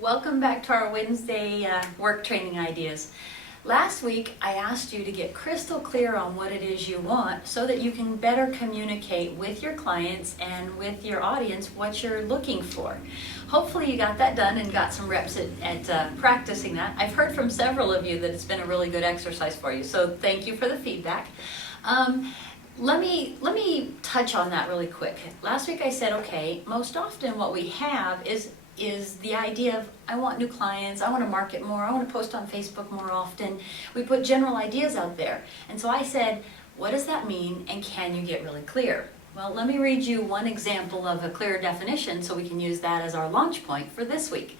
Welcome back to our Wednesday work training ideas. Last week I asked you to get crystal clear on what it is you want so that you can better communicate with your clients and with your audience what you're looking for. Hopefully you got that done and got some reps at practicing that. I've heard from several of you that it's been a really good exercise for you, so thank you for the feedback. Let me touch on that really quick. Last week I said, okay, most often what we have is the idea of, I want new clients, I want to market more, I want to post on Facebook more often. We put general ideas out there. And so I said, what does that mean, and can you get really clear? Well, let me read you one example of a clearer definition so we can use that as our launch point for this week.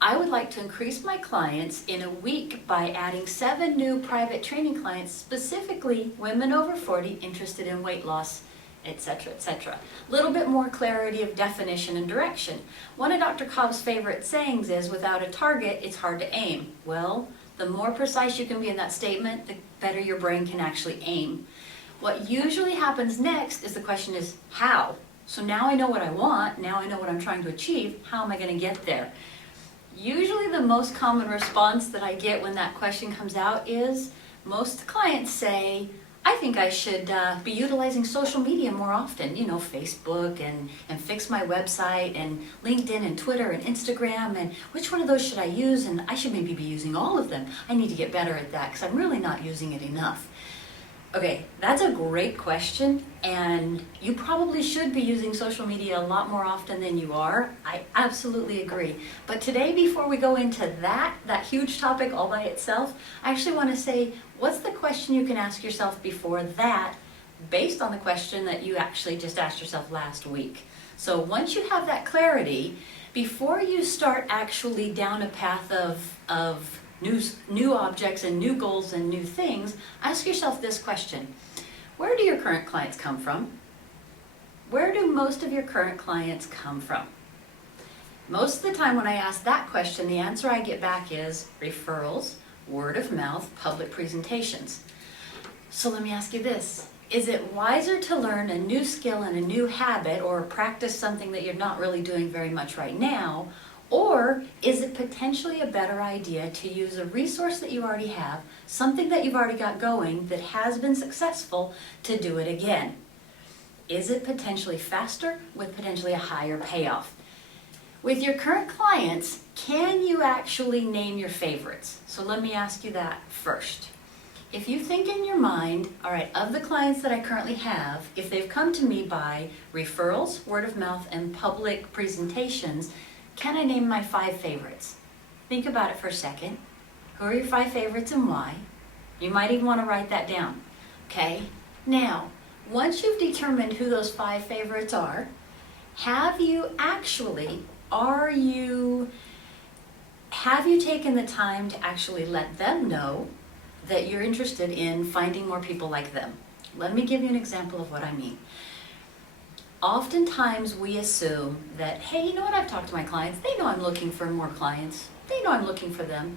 I would like to increase my clients in a week by adding 7 new private training clients, specifically women over 40 interested in weight loss, etc., etc. A little bit more clarity of definition and direction. One of Dr. Cobb's favorite sayings is, without a target, it's hard to aim. Well, the more precise you can be in that statement, the better your brain can actually aim. What usually happens next is the question is, how? So now I know what I want, now I know what I'm trying to achieve, how am I going to get there? Usually the most common response that I get when that question comes out is, most clients say, I think I should be utilizing social media more often, you know, Facebook and fix my website and LinkedIn and Twitter and Instagram, and which one of those should I use? And I should maybe be using all of them. I need to get better at that because I'm really not using it enough. Okay, that's a great question, and you probably should be using social media a lot more often than you are. I absolutely agree. But today, before we go into that huge topic all by itself, I actually want to say, what's the question you can ask yourself before that, based on the question that you actually just asked yourself last week? So once you have that clarity, before you start actually down a path of new objects and new goals and new things, ask yourself this question. Where do your current clients come from? Where do most of your current clients come from? Most of the time when I ask that question, the answer I get back is referrals, word of mouth, public presentations. So let me ask you this. Is it wiser to learn a new skill and a new habit, or practice something that you're not really doing very much right now? Or is it potentially a better idea to use a resource that you already have, something that you've already got going that has been successful, to do it again? Is it potentially faster with potentially a higher payoff? With your current clients, can you actually name your favorites? So let me ask you that first. If you think in your mind, all right, of the clients that I currently have, if they've come to me by referrals, word of mouth, and public presentations, can I name my 5 favorites? Think about it for a second. Who are your 5 favorites and why? You might even want to write that down. Okay? Now, once you've determined who those 5 favorites are, have you taken the time to actually let them know that you're interested in finding more people like them? Let me give you an example of what I mean. Oftentimes we assume that, hey, you know what, I've talked to my clients, they know I'm looking for more clients, they know I'm looking for them.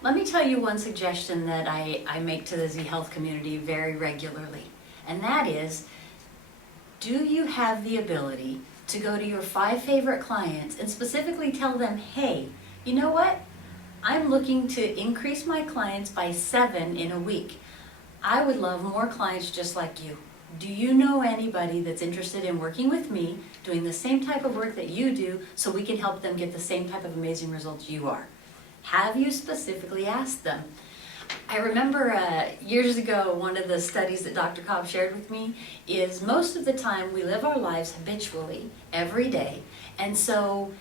Let me tell you one suggestion that I make to the Z Health community very regularly, and that is, do you have the ability to go to your 5 favorite clients and specifically tell them, hey, you know what, I'm looking to increase my clients by 7 in a week. I would love more clients just like you. Do you know anybody that's interested in working with me, doing the same type of work that you do, so we can help them get the same type of amazing results you are? Have you specifically asked them? I remember years ago, one of the studies that Dr. Cobb shared with me is most of the time we live our lives habitually every day. And so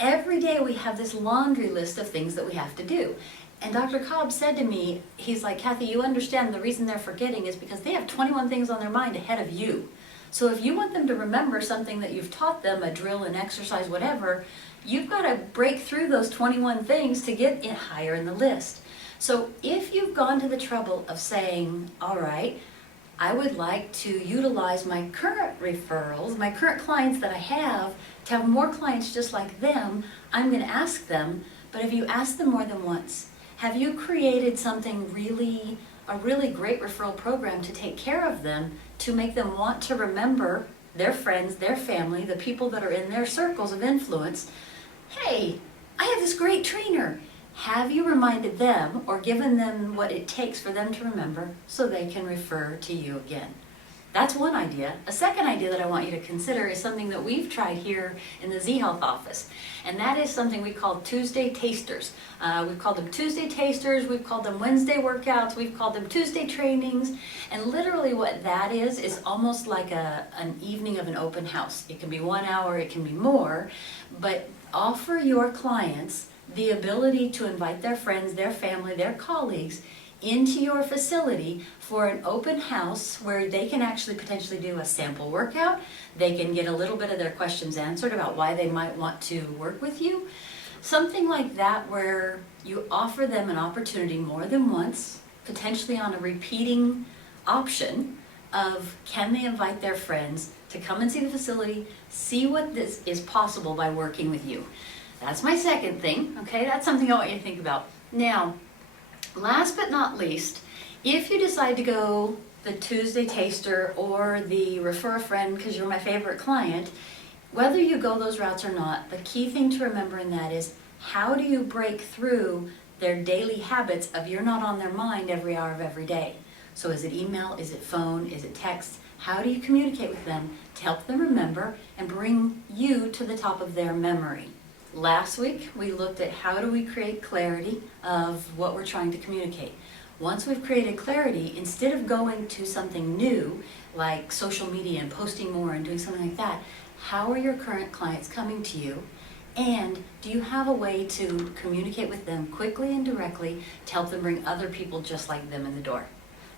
every day we have this laundry list of things that we have to do. And Dr. Cobb said to me, he's like, Kathy, you understand the reason they're forgetting is because they have 21 things on their mind ahead of you. So if you want them to remember something that you've taught them, a drill, an exercise, whatever, you've got to break through those 21 things to get it higher in the list. So if you've gone to the trouble of saying, all right, I would like to utilize my current referrals, my current clients that I have, to have more clients just like them, I'm going to ask them. But have you asked them more than once? Have you created something a really great referral program to take care of them, to make them want to remember their friends, their family, the people that are in their circles of influence? Hey, I have this great trainer. Have you reminded them or given them what it takes for them to remember so they can refer to you again? That's one idea. A second idea that I want you to consider is something that we've tried here in the Z Health office, and that is something we call Tuesday Tasters. We've called them Tuesday Tasters, we've called them Wednesday workouts, we've called them Tuesday trainings, and literally what that is almost like an evening of an open house. It can be 1 hour, it can be more, but offer your clients the ability to invite their friends, their family, their colleagues into your facility for an open house where they can actually potentially do a sample workout. They can get a little bit of their questions answered about why they might want to work with you. Something like that where you offer them an opportunity more than once, potentially on a repeating option of can they invite their friends to come and see the facility, see what this is possible by working with you. That's my second thing, okay? That's something I want you to think about. Now, last but not least, if you decide to go the Tuesday Taster or the refer a friend because you're my favorite client, whether you go those routes or not, the key thing to remember in that is how do you break through their daily habits of you're not on their mind every hour of every day. So is it email, is it phone, is it text? How do you communicate with them to help them remember and bring you to the top of their memory? Last week, we looked at how do we create clarity of what we're trying to communicate. Once we've created clarity, instead of going to something new, like social media and posting more and doing something like that, how are your current clients coming to you? And do you have a way to communicate with them quickly and directly to help them bring other people just like them in the door?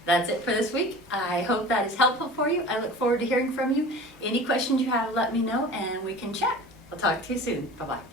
That's it for this week. I hope that is helpful for you. I look forward to hearing from you. Any questions you have, let me know and we can chat. I'll talk to you soon. Bye-bye.